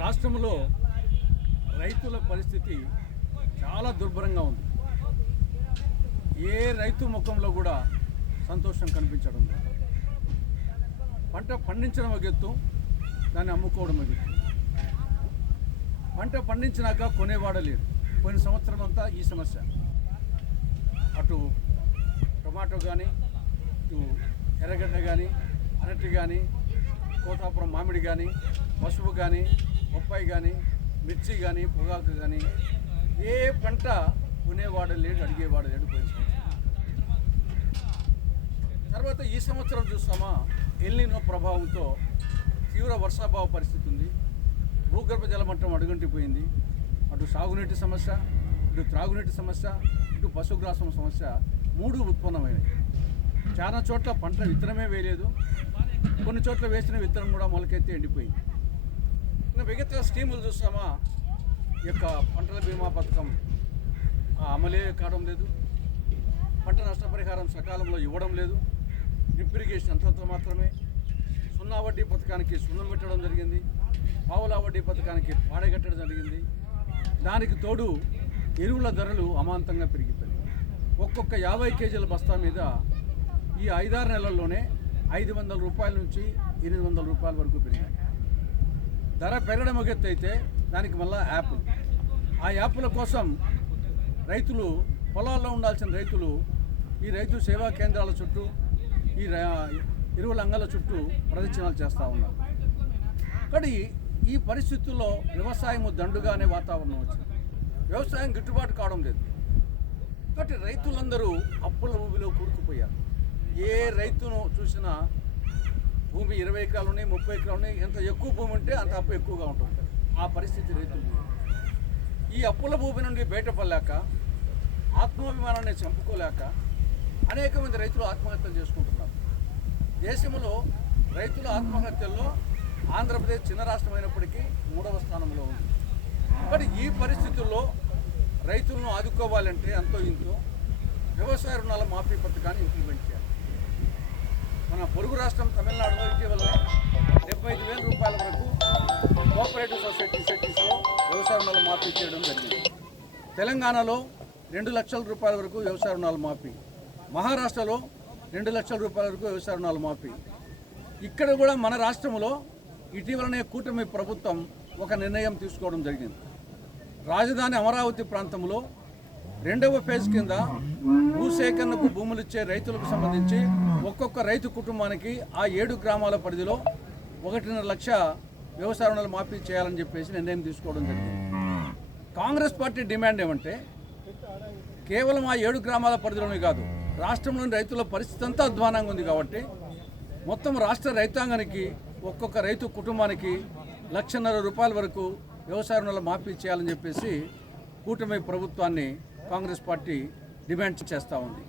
రాష్ట్రంలో రైతుల పరిస్థితి చాలా దుర్భరంగా ఉంది. ఏ రైతు ముఖంలో కూడా సంతోషం కనిపించడం లేదు. పంట పండించడం ఒక ఎత్తు, దాన్ని అమ్ముకోవడం ఒక ఎత్తు. పంట పండించినాక కొనేవాడలేడు. పోయిన సంవత్సరం అంతా ఈ సమస్య. అటు టొమాటో కానీ, ఇటు ఎర్రగడ్డ కానీ, అరటి కానీ, కోతాపురం మామిడి కానీ, పసుపు కానీ, బొప్పాయి కానీ, మిర్చి కానీ, పొగాకు కానీ ఏ పంట కొనేవాడు లేడు, అడిగేవాడు లేడు పోయిన సంవత్సరం. తర్వాత ఈ సంవత్సరం చూస్తామా, ఎల్నినో ప్రభావంతో తీవ్ర వర్షాభావ పరిస్థితి ఉంది. భూగర్భ జలమట్టం అడుగంటిపోయింది. అటు సాగునీటి సమస్య, ఇటు త్రాగునీటి సమస్య, ఇటు పశుగ్రాసం సమస్య మూడు ఉత్పన్నమైనవి. చాలా చోట్ల పంట విత్తనమే వేయలేదు. కొన్ని చోట్ల వేసిన విత్తనం కూడా మొలకెత్తి ఎండిపోయింది. ఇంకా మిగతా స్కీములు చూస్తామా, ఈ యొక్క పంటల బీమా పథకం అమలే కావడం లేదు. పంట నష్టపరిహారం సకాలంలో ఇవ్వడం లేదు. డ్రిప్ ఇరిగేషన్ అంతంత మాత్రమే. సున్నా వడ్డీ పథకానికి సున్నం పెట్టడం జరిగింది. పావులా వడ్డీ పథకానికి పాడగట్టడం జరిగింది. దానికి తోడు ఎరువుల ధరలు అమాంతంగా పెరిగిపోయాయి. ఒక్కొక్క 50 కేజీల బస్తా మీద ఈ 5-6 నెలల్లోనే 500 రూపాయల నుంచి 800 రూపాయల వరకు పెరిగాయి. ధర పెరగడం ఒక ఎత్తు అయితే దానికి మళ్ళీ యాప్లు. ఆ యాప్ల కోసం రైతులు, పొలాల్లో ఉండాల్సిన రైతులు ఈ రైతు సేవా కేంద్రాల చుట్టూ, ఈ ఎరువుల అంగళ్ళ చుట్టూ ప్రదక్షిణాలు చేస్తూ ఉన్నారు. కానీ ఈ పరిస్థితుల్లో వ్యవసాయం దండుగా అనే వాతావరణం వచ్చింది. వ్యవసాయం గిట్టుబాటు కావడం లేదు. కాబట్టి రైతులందరూ అప్పుల ఊబిలో కూరుకుపోయారు. ఏ రైతును చూసినా భూమి 20 ఎకరాలు ఉన్నాయి, 30 ఎకరాలు ఉన్నాయి. ఎంత ఎక్కువ భూమి ఉంటే అంత అప్పు ఎక్కువగా ఉంటుంది. ఆ పరిస్థితి రైతులు. ఈ అప్పుల భూమి నుండి బయటపడలేక, ఆత్మాభిమానాన్ని చంపుకోలేక అనేక మంది రైతులు ఆత్మహత్యలు చేసుకుంటున్నారు. దేశంలో రైతుల ఆత్మహత్యల్లో ఆంధ్రప్రదేశ్ చిన్న రాష్ట్రం అయినప్పటికీ 3వ స్థానంలో ఉంది. కానీ ఈ పరిస్థితుల్లో రైతులను ఆదుకోవాలంటే అంతో ఇంతో వ్యవసాయ రుణాల మాఫీ పథకాన్ని ఇంప్లిమెంట్ చేయాలి. మన పొరుగు రాష్ట్రం తమిళనాడులో ఇటీవల 75,000 రూపాయల వరకు కోఆపరేటివ్ సొసైటీస్లో వ్యవసాయ రుణాలు మాఫీ చేయడం జరిగింది. తెలంగాణలో 2 లక్షల రూపాయల వరకు వ్యవసాయ రుణాలు మాఫీ. మహారాష్ట్రలో 2 లక్షల రూపాయల వరకు వ్యవసాయ రుణాలు మాఫీ. ఇక్కడ కూడా మన రాష్ట్రంలో ఇటీవలనే కూటమి ప్రభుత్వం ఒక నిర్ణయం తీసుకోవడం జరిగింది. రాజధాని అమరావతి ప్రాంతంలో 2వ ఫేజ్ కింద భూసేకరణకు భూములు ఇచ్చే రైతులకు సంబంధించి ఒక్కొక్క రైతు కుటుంబానికి ఆ 7 గ్రామాల పరిధిలో 1.5 లక్ష వ్యవసాయ రుణాలు మాఫీ చేయాలని చెప్పేసి నిర్ణయం తీసుకోవడం జరిగింది. కాంగ్రెస్ పార్టీ డిమాండ్ ఏమంటే, కేవలం ఆ 7 గ్రామాల పరిధిలోనే కాదు, రాష్ట్రంలోని రైతుల పరిస్థితి అంతా అధ్వానంగా ఉంది. కాబట్టి మొత్తం రాష్ట్ర రైతాంగానికి ఒక్కొక్క రైతు కుటుంబానికి 1.5 లక్షల రూపాయల వరకు వ్యవసాయ రుణాలు మాఫీ చేయాలని చెప్పేసి కూటమి ప్రభుత్వాన్ని కాంగ్రెస్ పార్టీ డిమాండ్ చేస్తూ ఉంది.